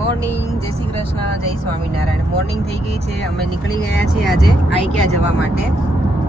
Morning, જય શ્રી કૃષ્ણ, જય Swaminarayan. Morning થઈ ગઈ છે, અમે નીકળી ગયા છીએ આજે આઈક્યા જવા માટે.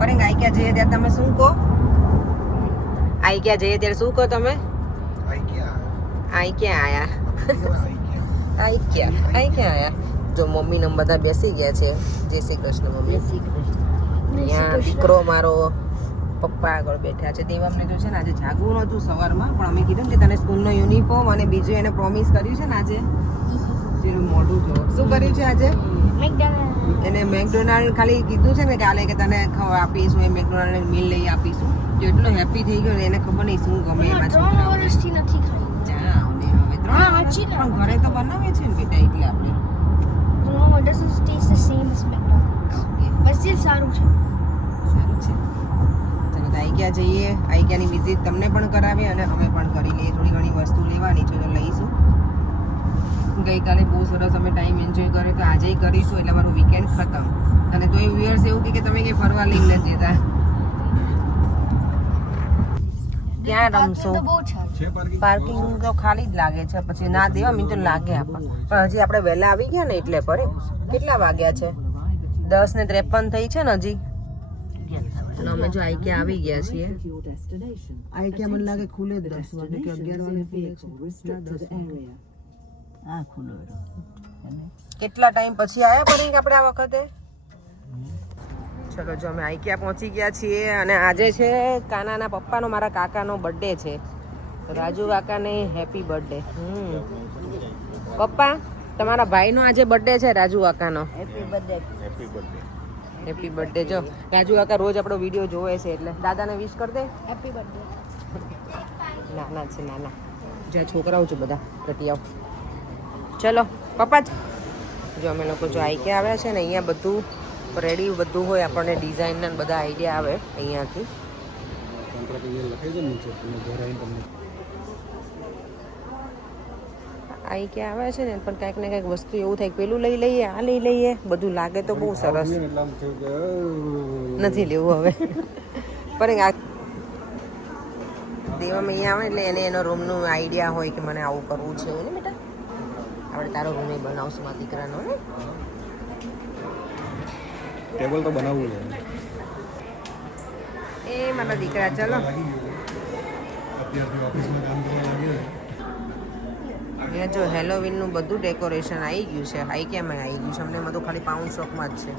પરંતુ આઈક્યા જઈએ ત્યારે તમે શું કહો? આઈક્યા જઈએ ત્યારે શું કહો તમે? આઈક્યા આયા. જો મમ્મી ને બધા બેસી ગયા છે. જય શ્રી કૃષ્ણ મમ્મી. અહીંયા દીકરો મારો પપ્પા આગળ બેઠા છે. દેવામને તો છે ને આજે જાગવું નહોતું સવારમાં, પણ અમે કીધું કે તને સ્કૂલનો યુનિફોર્મ અને બીજું એને પ્રોમિસ કર્યું છે ને આજે જેનું મોઢું જો શું કર્યું છે આજે એને મેકડોનાલ્ડ ખાલી કીધું છે ને કાલે કે તને આપીશું, એ મેકડોનાલ્ડ મિલ લઈ આપીશું. જો એટલો હેપી થઈ ગયો ને એને ખબર નહીં શું ગમે એમાં છોકરાઓ. વર્ષથી નથી ખાઈ. જા હવે 3 વર્ષ પણ ઘરે તો બનાવે છે ને બેટા, એટલે આપણે No, it doesn't taste the same as McDonald's. Okay But still સારું છે. સારું છે. ચાલો તો આઈક્યા જઈએ. આઈક્યાની વિઝિટ તમને પણ કરાવીએ અને અમે પણ કરી લઈએ. થોડી ઘણી વસ્તુ લેવાની છે તો લઈશું. ગઈકાલે બહુ સરસ અમે ટાઈમ એન્જોય કર્યો, તો આજે કરીશું એટલે અમારું વીકેન્ડ ખતમ. અને તોય વ્યુઅર્સ એવું કે તમે કે ફરવા લઈને નથી જતા. ક્યાં રમશો? તો બહુ છે. પાર્કિંગ તો ખાલી જ લાગે છે, પછી ના દેવા મીન તો લાગે આપણને. પણ હજી આપણે વહેલા આવી ગયા ને એટલે ફરે. કેટલા વાગ્યા છે? 10:53 થઈ છે ને હજી. અને અમે જો આઈક્યા આવી ગયા છીએ. આઈક્યા મને લાગે ખુલે 10 વાગે કે 11 વાગે ખુલે છે. હા ખુલ્લો. કેટલા ટાઈમ પછી આયા પડી આપણે આ વખતે. ચલો જો અમે આઈક્યા પહોંચી ગયા છીએ અને આજે છે કાનાના પપ્પાનો, મારા કાકાનો બર્થડે છે. રાજુ કાકાને હેપી બર્થડે. પપ્પા તમારા ભાઈનો આજે બર્થડે છે, રાજુ કાકાનો. Happy birthday. જો રાજુ કાકા રોજ આપણો વિડીયો જોવે છે એટલે દાદાને વિશ કરી દે. Happy birthday. નાના છે નાના, જ્યાં છોકરાઓ છે બધા કટિયાઓ. ચલો પપ્પા જો અમે લોકો જો આઈક્યા આવ્યા છે ને, અહીંયા બધું રેડી બધું હોય, આપણને ડિઝાઇન ને બધા આઈડિયા આવે અહીંયાથી. આઈક્યા આવ્યા છે ને પણ કંઈક ને કંઈક વસ્તુ એવું થાય પેલું લઈ લઈએ, આ લઈ લઈએ, બધું લાગે તો બહુ સરસ. નથી લેવું હવે. પણ આ દેવામાં અહીંયા આવે એટલે એને એનો રૂમનું આઈડિયા હોય કે મને આવું કરવું છે એવું ને બેટા. આપણે તારો રૂમ બનાવશું મારા દીકરાનો ને. ટેબલ તો બનાવવું છે એ મારા દીકરા. ચલો અહીંયા જો હેલોવીનનું બધું ડેકોરેશન આવી ગયું છે. આઈક્યામાં આવી ગયું છે. અમને એમાં તો ખાલી પાઉન્ડ શોપમાં જ છે.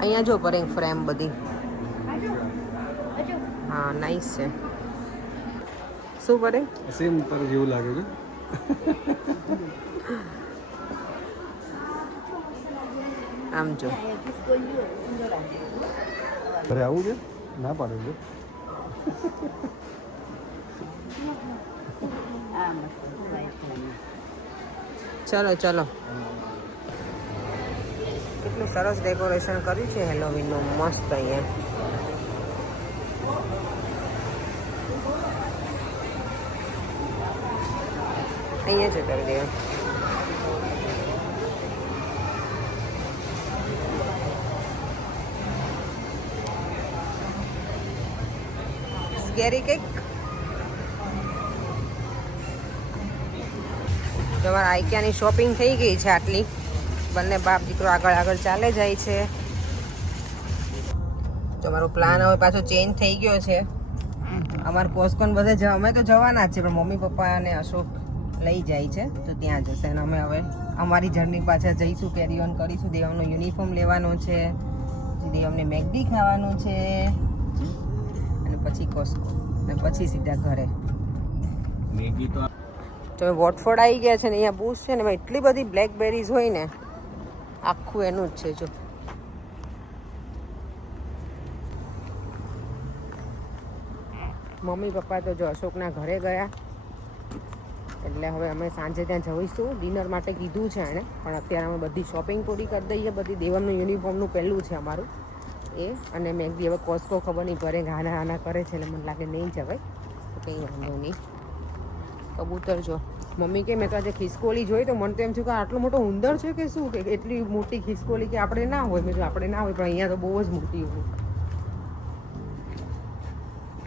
અહીંયા જો પરેંગ ફ્રેમ બધી. હા નાઈસ છે. શું પરેંગ? સેમ તારે જેવું લાગે છે. આમ જો ઘરે આવું છે ના પાડે છે. ચલો ચલો. કેટલું સરસ ડેકોરેશન કર્યું છે હેલોવીનનું, મસ્ત. અહીંયા અહીંયા છે કરી દેવા. Scary cake. તમારા આઈક્યાની શોપિંગ થઈ ગઈ છે આટલી. બંને બાપ દીકરો આગળ આગળ ચાલે જાય છે. તમારો પ્લાન હવે પાછો ચેન્જ થઈ ગયો છે. અમારે કોસ્કોન બધે અમે તો જવાના જ છે, પણ મમ્મી પપ્પા અને અશોક લઈ જાય છે તો ત્યાં જશે. અને અમે હવે અમારી જર્ની પાછળ જઈશું, કેરી ઓન કરીશું. દેવમનો યુનિફોર્મ લેવાનો છે, દેવમને મેગડી ખાવાનું છે, અને પછી કોસ્કો, અને પછી સીધા ઘરે. મેગી તો તમે વોટફોર્ડ આવી ગયા છે ને, અહીંયા બુશ છે ને, એમાં એટલી બધી બ્લેકબેરીઝ હોય ને, આખું એનું જ છે. જો મમ્મી પપ્પા તો જો અશોકના ઘરે ગયા, એટલે હવે અમે સાંજે ત્યાં જઈશું. ડિનર માટે કીધું છે એણે, પણ અત્યારે અમે બધી શોપિંગ પૂરી કરી દઈએ. બધી દેવમનું યુનિફોર્મનું પહેલું છે અમારું એ. અને મેગડી હવે કોસ્કો ખબર નહીં ભરે, ગાના આના કરે છે એટલે મને લાગે નહીં જવાય, તો કંઈ વાંધો નહીં. કબૂતર જો મમ્મી કે મેં તો આજે ખિસકોલી જોઈ, તો મને તો એમ થયું કે આટલો મોટો ઉંદર છે કે શું, કે એટલી મોટી ખિસકોલી કે આપણે ના હોય. મેં જો આપણે ના હોય, પણ અહીંયા તો બહુ જ મોટી હોય.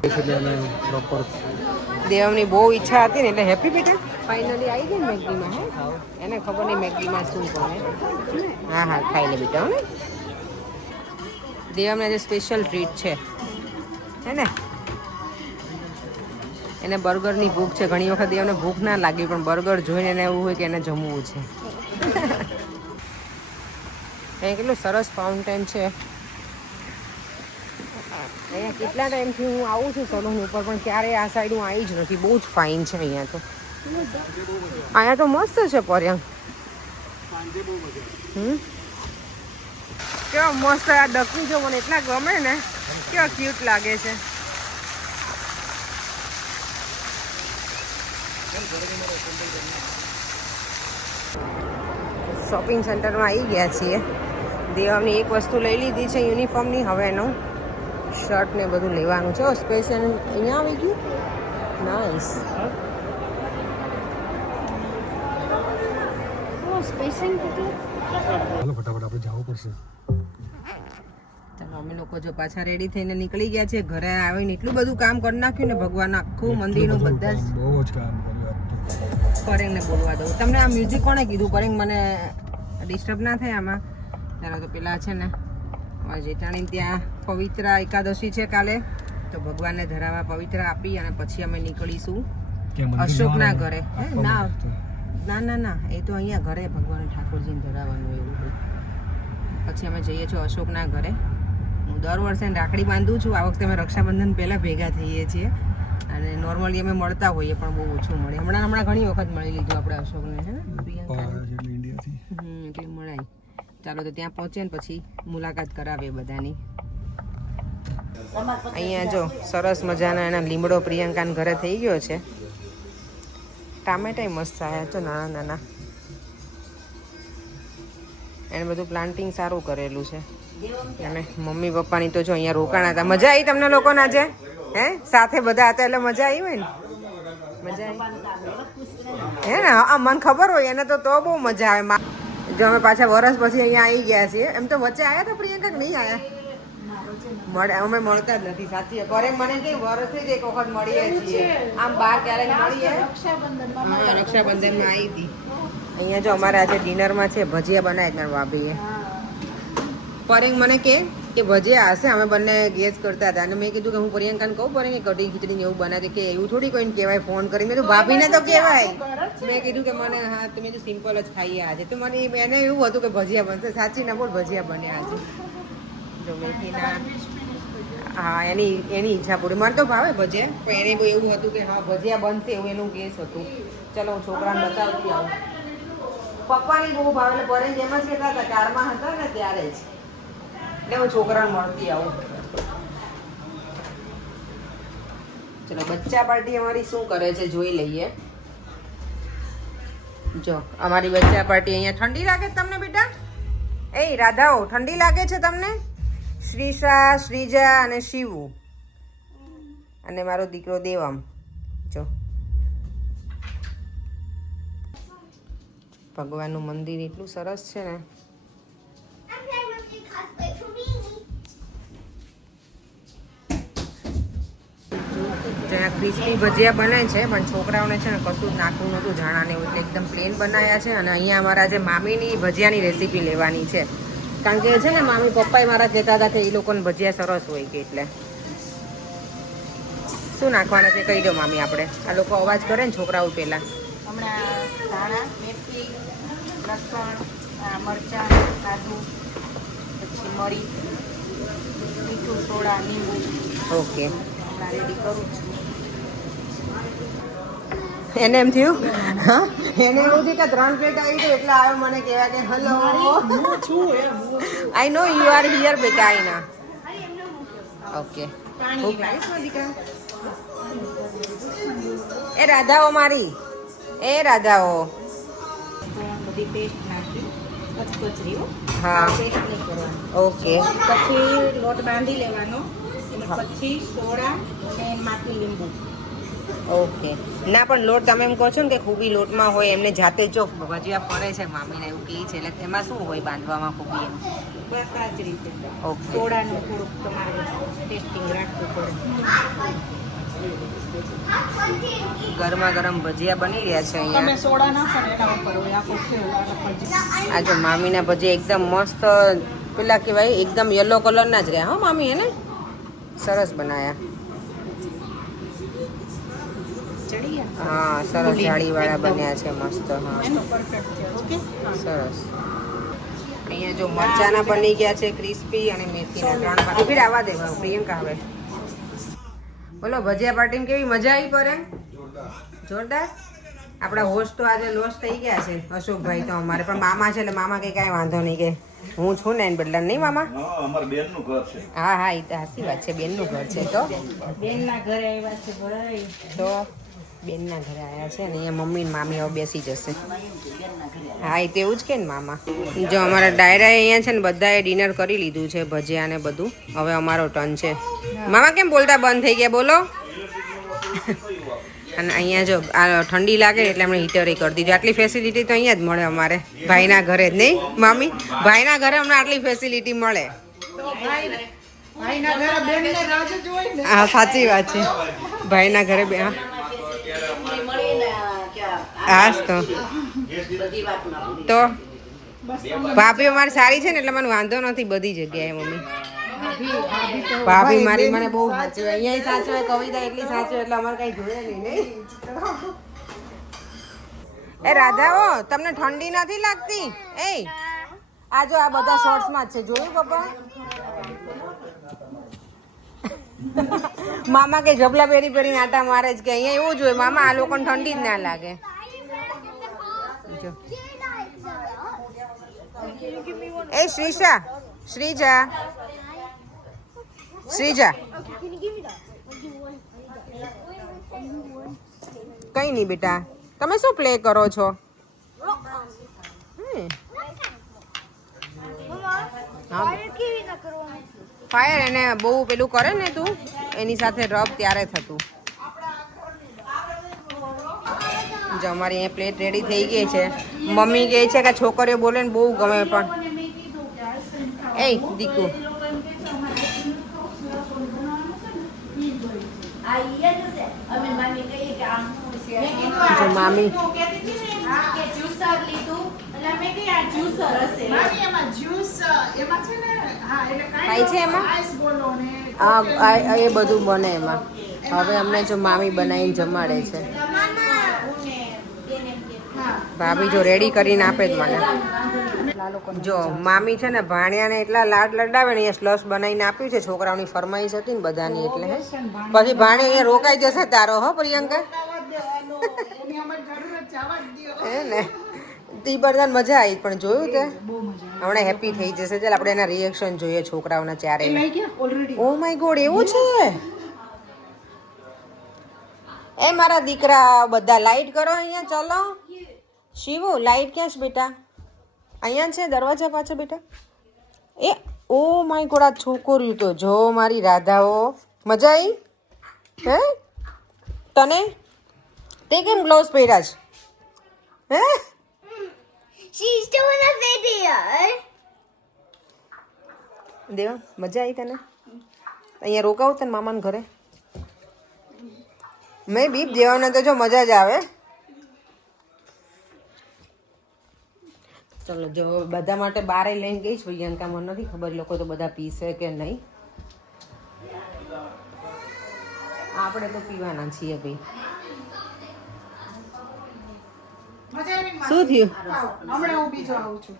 એટલે એને પ્રોપર દેવમની બહુ ઈચ્છા હતી ને એટલે હેપી બેટા ફાઇનલી આવી ગઈ ને મેગીમાં હે એને ખબર નહીં મેગીમાં શું ગમે હા હા ખાઈ લે બેટા હો ને દેવમને આજે સ્પેશિયલ ટ્રીટ છે હે ને એને બર્ગરની ભૂખ છે ઘણી વખત દેવને ભૂખ ના લાગી પણ બર્ગર જોઈને એને એવું હોય કે એને જમવું છે અહીં કેટલું સરસ ફાઉન્ટેન છે અહીંયા કેટલા ટાઈમથી હું આવું છું સલૂન ઉપર પણ ક્યારે આ સાઈડ હું આવી જ નથી બહુ જ ફાઇન છે અહીંયા તો અહીંયા તો મસ્ત છે પર્યંક કેવા મસ્ત આ ડકું જો મને એટલા ગમે ને કેવા ક્યુટ લાગે છે શોપિંગ સેન્ટરમાં આવી ગયા છીએ દેવમની એક વસ્તુ લઈ લીધી છે યુનિફોર્મની હવે એનું શર્ટ ને બધું લેવાનું છે સ્પેશિયલ અહીંયા આવી ગયું નાઇસ Spacing કેટલું? ચાલો ફટાફટ આપણે જવું પડશે ચાલો અમે લોકો જો પાછા રેડી થઈને નીકળી ગયા છે ઘરે આવીને એટલું બધું કામ કરી નાખ્યું ને ભગવાન આખું મંદિરનું બધા જ બહુ જ કામ કર્યું પરેંગને બોલવા દઉં તમને આ મ્યુઝિક કોણે કીધું પરેંગ મને ડિસ્ટર્બ ના થાય આમાં ચાલો તો પેલા છે ને અમારે જેઠાણી ત્યાં પવિત્ર એકાદશી છે કાલે તો ભગવાનને ધરાવા પવિત્ર આપી અને પછી અમે નીકળીશું અશોકના ઘરે ના ના ના ના એ તો અહીંયા ઘરે ભગવાન ઠાકોરજીને ધરાવવાનું એવું હોય પછી અમે જઈએ છીએ અશોકના ઘરે હું દર વર્ષે રાખડી બાંધું છું આ વખતે અમે રક્ષાબંધન પહેલાં ભેગા થઈએ છીએ અને નોર્મલી અમે મળતા હોઈએ પણ બહુ ઓછું મળે હમણાં ઘણી વખત મળી લીધું આપણે અશોકને છે ને એટલે મળાય ચાલો તો ત્યાં પહોંચે ને પછી મુલાકાત કરાવીએ બધાની અહીંયા જો સરસ મજાના એના લીમડો પ્રિયંકાના ઘરે થઈ ગયો છે ટામેટાય મસ્ત આવ્યા છે નાના નાના એને બધું પ્લાન્ટિંગ સારું કરેલું છે અને મમ્મી પપ્પાની તો જો અહીંયા રોકાણા હતા મજા આવી તમને લોકોને આજે હે સાથે બધા હતા એટલે મજા આવી હોય ને મજા આવી હે ને હા મને ખબર હોય એને તો બહુ મજા આવે જો અમે પાછા વરસ પછી અહીંયા આવી ગયા છીએ એમ તો વચ્ચે આવ્યા હતા પ્રિયંકા કે નહીં આવ્યા અમે મળતા જ નથી સાચી કરે મને કે વર્ષે જ એક વખત મળીએ છીએ આમ બહાર ક્યારેક મળીએ રક્ષાબંધનમાં આવી હતી અહીંયા જો અમારે આજે ડિનરમાં છે ભજીયા બનાવ્યા ભાભીએ પરેંગ મને કે ભજીયા હશે અમે બંને ગેસ કરતા હતા અને મેં કીધું કે હું પ્રિયંકાને કહું પરેંગ કે કઢી ખીચડી એવું બનાવે કે એવું થોડી કોઈને કહેવાય ફોન કરી મેં તો ભાભીને તો કહેવાય મેં કીધું કે મને હા તમે તો સિમ્પલ જ ખાઈએ આજે તો મને એને એવું હતું કે ભજીયા બનશે સાચી ના બોલ ભજીયા બન્યા આજે જો મેથીના હા એની ઈચ્છા પૂરી મને તો ભાવે ભજીયા પણ એને બહુ એવું હતું કે હા ભજીયા બનશે એવું એનું ગેસ હતું ચલો હું છોકરાને બતાવતી આવું પપ્પાની બહુ ભાવે એટલે પરેંગ એમ જ કહેતા હતા કારમાં હતા ને ત્યારે જ એટલે હું છોકરાને મળતી આવું ચલો બચ્ચા પાર્ટી અમારી શું કરે છે જોઈ લઈએ જો અમારી બચ્ચા પાર્ટી અહીંયા ઠંડી લાગે છે તમને બેટા એ રાધાઓ ઠંડી લાગે છે તમને શ્રીષા શ્રીજા અને શિવુ અને મારો દીકરો દેવમ જો ભગવાનનું મંદિર એટલું સરસ છે ને જ્યાં ક્રિસ્પી ભજીયા બને છે પણ છોકરાઓને છે ને કશું જ નાખવું નહોતું ધાણાને એવું એટલે એકદમ પ્લેન બનાવ્યા છે અને અહીંયા અમારા જે મામીની ભજીયાની રેસીપી લેવાની છે કારણ કે છે ને મામી પપ્પાએ મારા કહેતા હતા કે એ લોકોને ભજીયા સરસ હોય કે એટલે શું નાખવાના છે કહી દો મામી આપણે આ લોકો અવાજ કરે ને છોકરાઓ પહેલાં હમણાં ધાણા મેથી લસણ મરચાં કાજુ પછી મરી મીઠું સોડા લીંબુ ઓકે હમણાં રેડી કરું છું એને એમ થયું હા એને એવું થયું કે 3 પ્લેટ આવી ગયું એટલે આવ્યો મને કહેવા કે hello I know you are here બેટા આઈ ના ઓકે ભૂખ લાગી છે દીકરા એ રાધાઓ મારી એ રાધાઓ બધી પેસ્ટ નાખી કચકચરી હા પેસ્ટ નહીં કરવાની ઓકે પછી લોટ બાંધી લેવાનો અને પછી સોડા અને એમાંથી લીંબુ ઓકે ના પણ લોટ તમે એમ કહો છો ને કે ખૂબી લોટમાં હોય એમને જાતે જો ભજીયા ફરે છે મામીને એવું કહે છે એટલે એમાં શું હોય બાંધવામાં ખૂબી એમ બસ આ જ રીતે ઓકે સોડાનું થોડુંક તમારે ટેસ્ટિંગ રાખવું પડે ગરમા ગરમ ભજીયા બની રહ્યા છે તમે અહીંયા સોડા નાખો ને એના ઉપર હોય આખું કેવું આ જો મામીના ભજીયા એકદમ મસ્ત પેલા કહેવાય એકદમ યલો કલરના જ રહ્યા હો મામી એને સરસ બનાયા ચડી ગયા હા સરસ જાળીવાળા બન્યા છે મસ્ત હા એનો પરફેક્ટ છે ઓકે સરસ અહીંયા જો મરચાના બની ગયા છે ક્રિસ્પી અને મેથીના ત્રણ બાકી ફિર આવા દે પ્રિયંકા હવે બોલો ભજીયા પાર્ટીમાં કેવી મજા આવી કરે જોરદાર આપણા હોસ્ટ તો આજે લોસ થઈ ગયા છે અશોકભાઈ તો અમારે પણ મામા છે એટલે મામા કંઈ કાંઈ વાંધો નહીં કે હું છું ને એને બદલા નહીં મામા અમારા બેનનું ઘર છે. હા હા એ તો સાચી વાત છે બેનનું ઘર છે તો બેનના ઘરે આવ્યા છે ભાઈ તો બેનના ઘરે આવ્યા છે અને અહીંયા મમ્મી ને મામી હવે બેસી જશે હા એ તો એવું જ કે ને મામા જો અમારા ડાયરા અહીંયા છે ને બધાએ ડિનર કરી લીધું છે ભજીયા ને બધું હવે અમારો ટર્ન છે મામા કેમ બોલતા બંધ થઈ ગયા બોલો અને અહીંયા જો આ ઠંડી લાગે એટલે એમણે હીટર કરી દીધું આટલી ફેસિલિટી તો અહીંયા જ મળે અમારે ભાઈના ઘરે જ નહીં મામી ભાઈના ઘરે અમને આટલી ફેસિલિટી મળે ભાઈના ઘરે બેનને રાજ જ હોય ને હા સાચી વાત છે ભાઈના ઘરે બે હા હા તો ભાભી અમારી સારી છે ને એટલે મને વાંધો નથી બધી જગ્યાએ મમ્મી ભાભી મારી મને બહુ સાચવે અહીંયા સાચવે કવિતા એટલી સાચવે એટલે અમારે કઈ જોઈએ નહીં એ રાધાઓ તમને ઠંડી નથી લાગતી એ આ જો આ બધા શોર્ટ્સમાં જ છે જોયું પપ્પા મામા કે જબલા પહેરી પહેરીને આટા મારે જ કે અહીંયા એવું જ હોય મામા આ લોકોને ઠંડી જ ના લાગે જો એ શ્રીજા શ્રીજા શ્રીજા કઈ નહીં બેટા તમે શું પ્લે કરો છો ફાયર એને બહુ પેલું કરે ને તું એની સાથે રબ ત્યારે થતું જો અમારી અહીંયા પ્લેટ રેડી થઈ ગઈ છે મમ્મી કહે છે કે છોકરીઓ બોલે ને બહુ ગમે પણ એ દીકુ જો મામી ખાય છે એમાં એ બધું બને એમાં હવે અમને જો મામી બનાવીને જમાડે છે ભાભી જો રેડી કરીને આપે જ મને જો મામી છે ને ભાણિયાને એટલા લાડ લડાવે ને અહીંયા સ્લશ બનાવીને આપ્યું છે છોકરાઓની ફરમાઈશ હતી ને બધાની એટલે પછી ભાણિયો અહીંયા રોકાઈ જશે તારો હો પ્રિયંકા હે ને તી બધાને મજા આવી પણ જોયું તે હમણાં હેપી થઈ જશે ચાલ આપણે એના રિએક્શન જોઈએ છોકરાઓના ચારે ઓ માય ગોડ એવું છે એ મારા દીકરા બધા લાઈટ કરો અહીંયા ચાલો શિવો લાઈટ ક્યાં છે બેટા અહીંયા છે દરવાજા પાછળ બેટા એ ઓ માય ગોડ આ છોકરીયું તો જો મારી રાધાઓ મજા આવી હે તને તે કેમ ગ્લોવ્સ પહેર્યા છે હે She's doing a video. દેવા મજા આવી તને અહીંયા રોકાવ તને મામાના ઘરે મેં બીપ દેવાને તો જો મજા જ આવે ચલો જો બધા માટે બારે લઈને ગઈ છું યંકા મને નથી ખબર લોકો તો બધા પીશે કે નહીં આપણે તો પીવાના છીએ ભાઈ શું થયું હમણાં હું બીજો આવું છું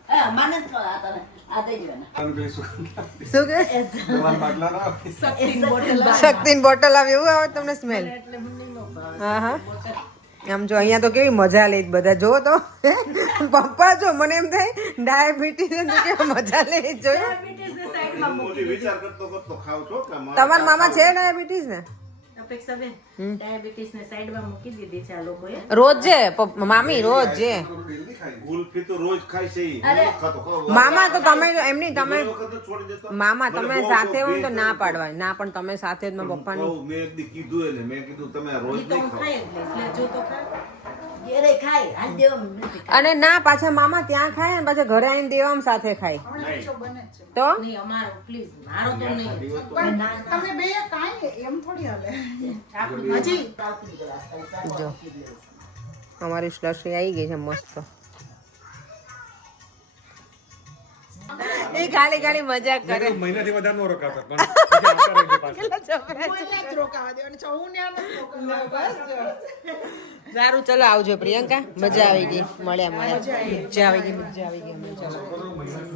શું કે શક્તિની બોટલ આવે એવું આવે તમને સ્મેલ હા હા આમ જો અહીંયા તો કેવી મજા લે બધા જો તો પપ્પા જો મને એમ થાય ડાયાબિટીસ કેવી મજા લે જોયું તમારા મામા છે ડાયાબિટીસ ને અપેક્ષાબેન, ડાયાબિટીસને સાઈડમાં મૂકી દીધી છે આ લોકોએ. રોજ છે મામી રોજ છે ગુલ્ફી તો રોજ ખાય છે ઈ. અરે. ખાતો ખાઓ. મામા તો તમે એમની તમે બે વખત જ છોડી દેતો. મામા તમે મને બહુ સાથે હોય ને તો બે ના વખત. પાડવાય ના પણ તમે સાથે જ મારા પપ્પાની કહું, મેં એક દી કીધું એને, મેં કીધું તમે આ રોજ ઈ તો નહીં હું ખાઓ. ખાઈ જ લઈશ. લે, જો તો ખા. અને ના પાછા મામા ત્યાં ખાય ને પાછા ઘરે આવીને દેવામાં સાથે ખાય તો નહીં, અમારો પ્લીઝ, મારો તો નહીં. તમે બે કાંઈ એમ થોડી હાલે. હજી જો અમારી સ્લશી આવી ગઈ છે મસ્ત એ ખાલી ખાલી મજાક કરે મહિનાથી વધારે નો રોકાતા પણ પછી આવતા રહેજો પાછા. કોઈને જ રોકાવા દે અને હું ને આમ જ રોકાવા દે. સારું ચલો આવજો પ્રિયંકા મજા આવી ગઈ મળ્યા મજા આવી ગઈ અમને ચલો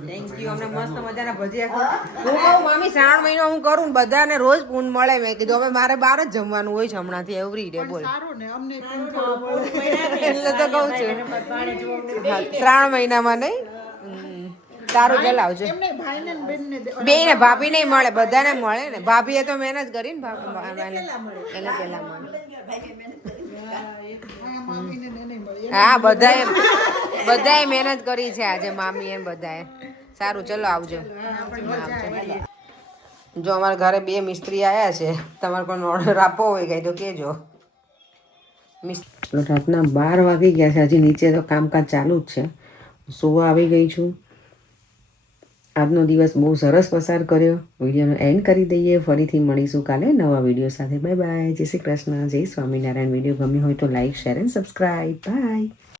થેન્ક યુ અમને મસ્ત મજાના ભજીયા હું કહું મામી શ્રાવણ મહિનો હું કરું ને બધાને રોજ પૂન મળે મેં કીધું હવે મારે બહાર જ જમવાનું હોય છે હમણાંથી એવરી ડે બોલ સારું ને અમને એટલે તો કહું છું હા, શ્રાવણ મહિનામાં નહીં સારું ચાલ આવજો એમને ભાઈને ને બેનને દે. બે ને ભાભી નહીં મળે બધાને મળે ને ભાભીએ તો મહેનત કરી ને એને પેલા મળે હા, મામીને ને નહીં મળે. હા બધાએ મહેનત કરી છે આજે મામી એ બધાએ સારું ચલો આવજો જો અમારા ઘરે બે મિસ્ત્રી આવ્યા છે તમારે કોઈ ઓર્ડર આપવો હોય કઈ તો કહેજો રાતના 12 વાગી ગયા છે હજી નીચે તો કામકાજ ચાલુ જ છે સુવા આવી ગઈ છું આજનો દિવસ બહુ સરસ પસાર કર્યો વિડીયોનો એન્ડ કરી દઈએ ફરીથી મળીશું કાલે નવા વિડીયો સાથે બાય બાય જય શ્રી કૃષ્ણ જય સ્વામિનારાયણ વિડીયો ગમ્યો હોય તો like share and subscribe by